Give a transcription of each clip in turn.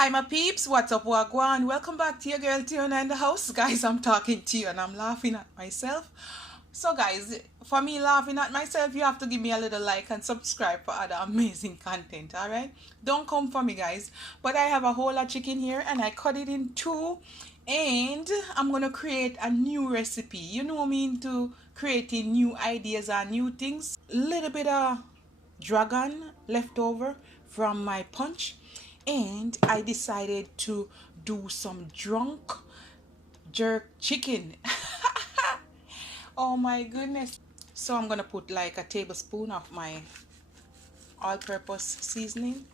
Hi my peeps, what's up, wagwan? Welcome back to your girl Tiona in the house. Guys, I'm talking to you and I'm laughing at myself. So guys, for me laughing at myself, you have to give me a little like and subscribe for other amazing content, alright? Don't come for me guys. But I have a whole lot of chicken here and I cut it in two and I'm gonna create a new recipe. You know me into creating new ideas and new things. Little bit of dragon left over from my punch, and I decided to do some drunk jerk chicken. Oh my goodness. So I'm gonna put like a tablespoon of my all-purpose seasoning,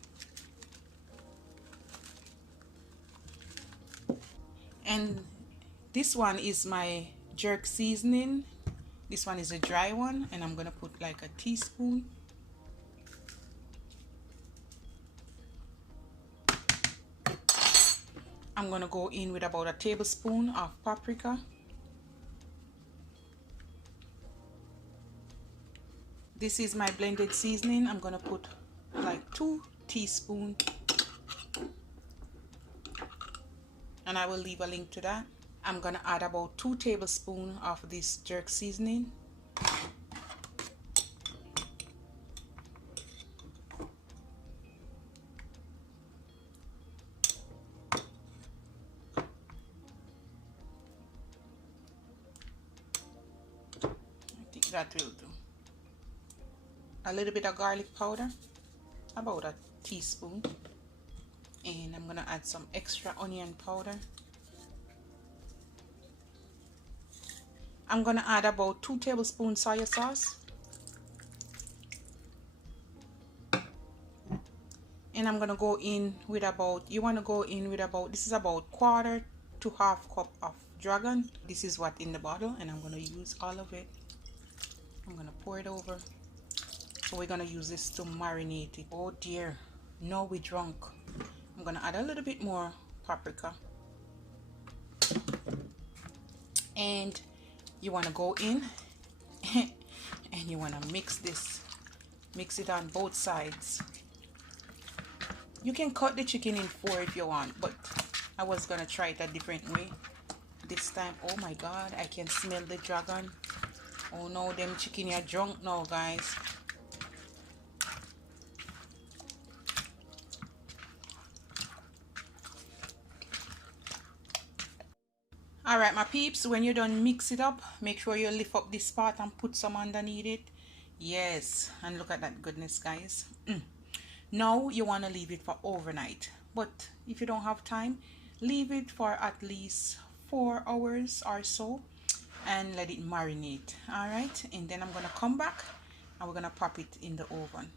and this one is my jerk seasoning. This one is a dry one, and I'm gonna put like a teaspoon. I'm gonna go in with about a tablespoon of paprika. This is my blended seasoning. I'm gonna put like 2 teaspoons, and I will leave a link to that. I'm gonna add about 2 tablespoons of this jerk seasoning. I think that will do. A little bit of garlic powder, about a teaspoon, and I'm gonna add some extra onion powder. I'm gonna add about 2 tablespoons soy sauce, and I'm gonna go in with about, you want to go in with about, this is about 1/4 to 1/2 cup of dragon. This is what in the bottle, and I'm gonna use all of it. I'm gonna pour it over. So we're gonna use this to marinate it. Oh dear, now we're drunk. I'm gonna add a little bit more paprika, and you want to go in and you want to mix this, mix it on both sides. You can cut the chicken in 4 if you want, but I was gonna try it a different way this time. Oh my god, I can smell the dragon. Oh no, them chicken are drunk now guys. Alright my peeps, when you're done mix it up, make sure you lift up this part and put some underneath it. Yes, and look at that goodness guys. Now you want to leave it for overnight, but if you don't have time, leave it for at least 4 hours or so and let it marinate. Alright, and then I'm gonna come back and we're gonna pop it in the oven.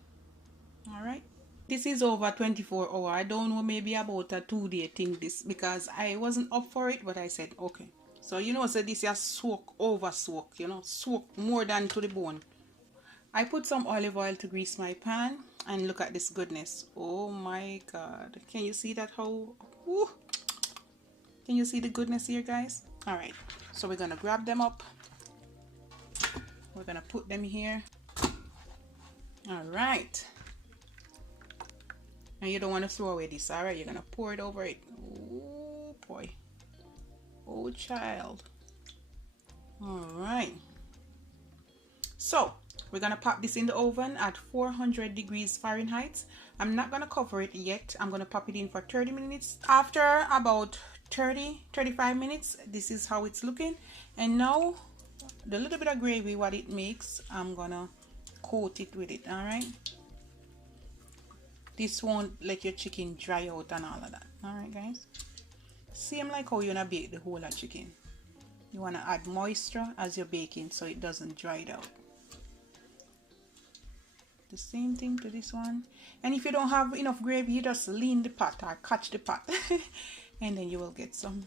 Alright, this is over 24 hours. I don't know, maybe about a 2-day thing this, because I wasn't up for it, but I said okay. So you know, so this is soak, over soak, you know, soak more than to the bone. I put some olive oil to grease my pan, and look at this goodness. Oh my god, can you see that? How, woo. Can you see the goodness here guys? All right, so we're gonna grab them up, we're gonna put them here. All right, and you don't want to throw away this. All right, you're gonna pour it over it. Oh boy, oh child. All right, so we're gonna pop this in the oven at 400 degrees Fahrenheit. I'm not gonna cover it yet. I'm gonna pop it in for 30 minutes. After about 35 minutes, this is how it's looking. And now the little bit of gravy what it makes, I'm gonna coat it with it. All right, this won't let your chicken dry out and all of that. All right guys, same like how you're gonna bake the whole of chicken. You want to add moisture as you're baking so it doesn't dry it out. The same thing to this one. And if you don't have enough gravy, you just lean the pot or catch the pot and then you will get some.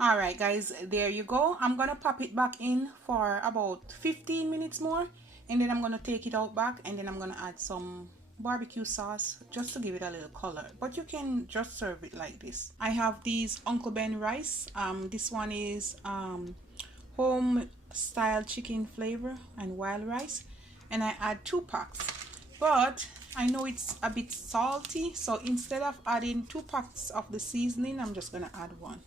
All right guys, there you go. I'm gonna pop it back in for about 15 minutes more, and then I'm gonna take it out back, and then I'm gonna add some barbecue sauce just to give it a little color, but you can just serve it like this. I have these Uncle Ben rice. This one is home style chicken flavor and wild rice, and I add 2 packs. But I know it's a bit salty, so instead of adding 2 packs of the seasoning, I'm just gonna add 1,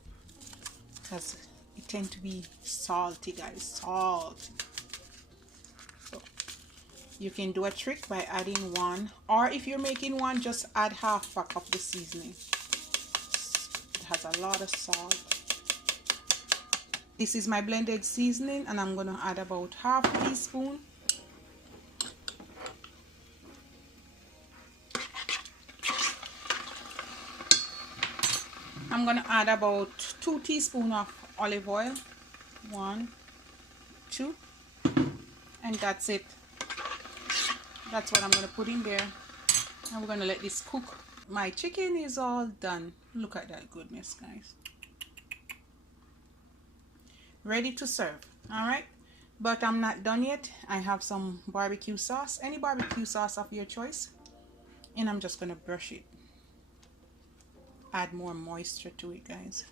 because it tends to be salty, guys, salty. So you can do a trick by adding 1, or if you're making 1, just add half pack of the seasoning. It has a lot of salt. This is my blended seasoning, and I'm gonna add about half a teaspoon. I'm gonna add about 2 teaspoons of olive oil. 1, 2, and that's it. That's what I'm gonna put in there, and we're gonna let this cook. My chicken is all done. Look at that goodness, guys. Ready to serve. All right, but I'm not done yet. I have some barbecue sauce, any barbecue sauce of your choice, and I'm just gonna brush it. Add more moisture to it, guys.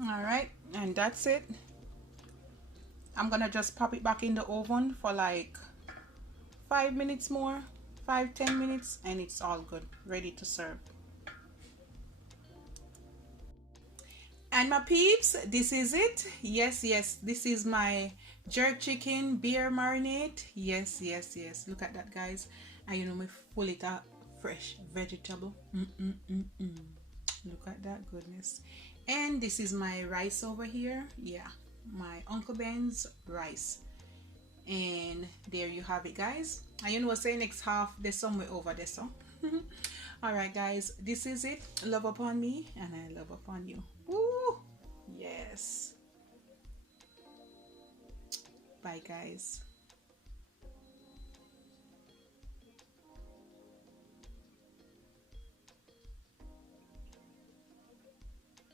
All right, and that's it. I'm gonna just pop it back in the oven for like 5 minutes more, 5-10 minutes, and it's all good, ready to serve. And my peeps, this is it. Yes, this is my jerk chicken beer marinade. Yes, look at that, guys. And you know me full it up fresh vegetable. Look at that goodness. And this is my rice over here. Yeah, my Uncle Ben's rice. And there you have it, guys. And you know, say next half there's somewhere over there, so all right, guys, this is it. Love upon me, and I love upon you. Woo! Yes. Bye, guys.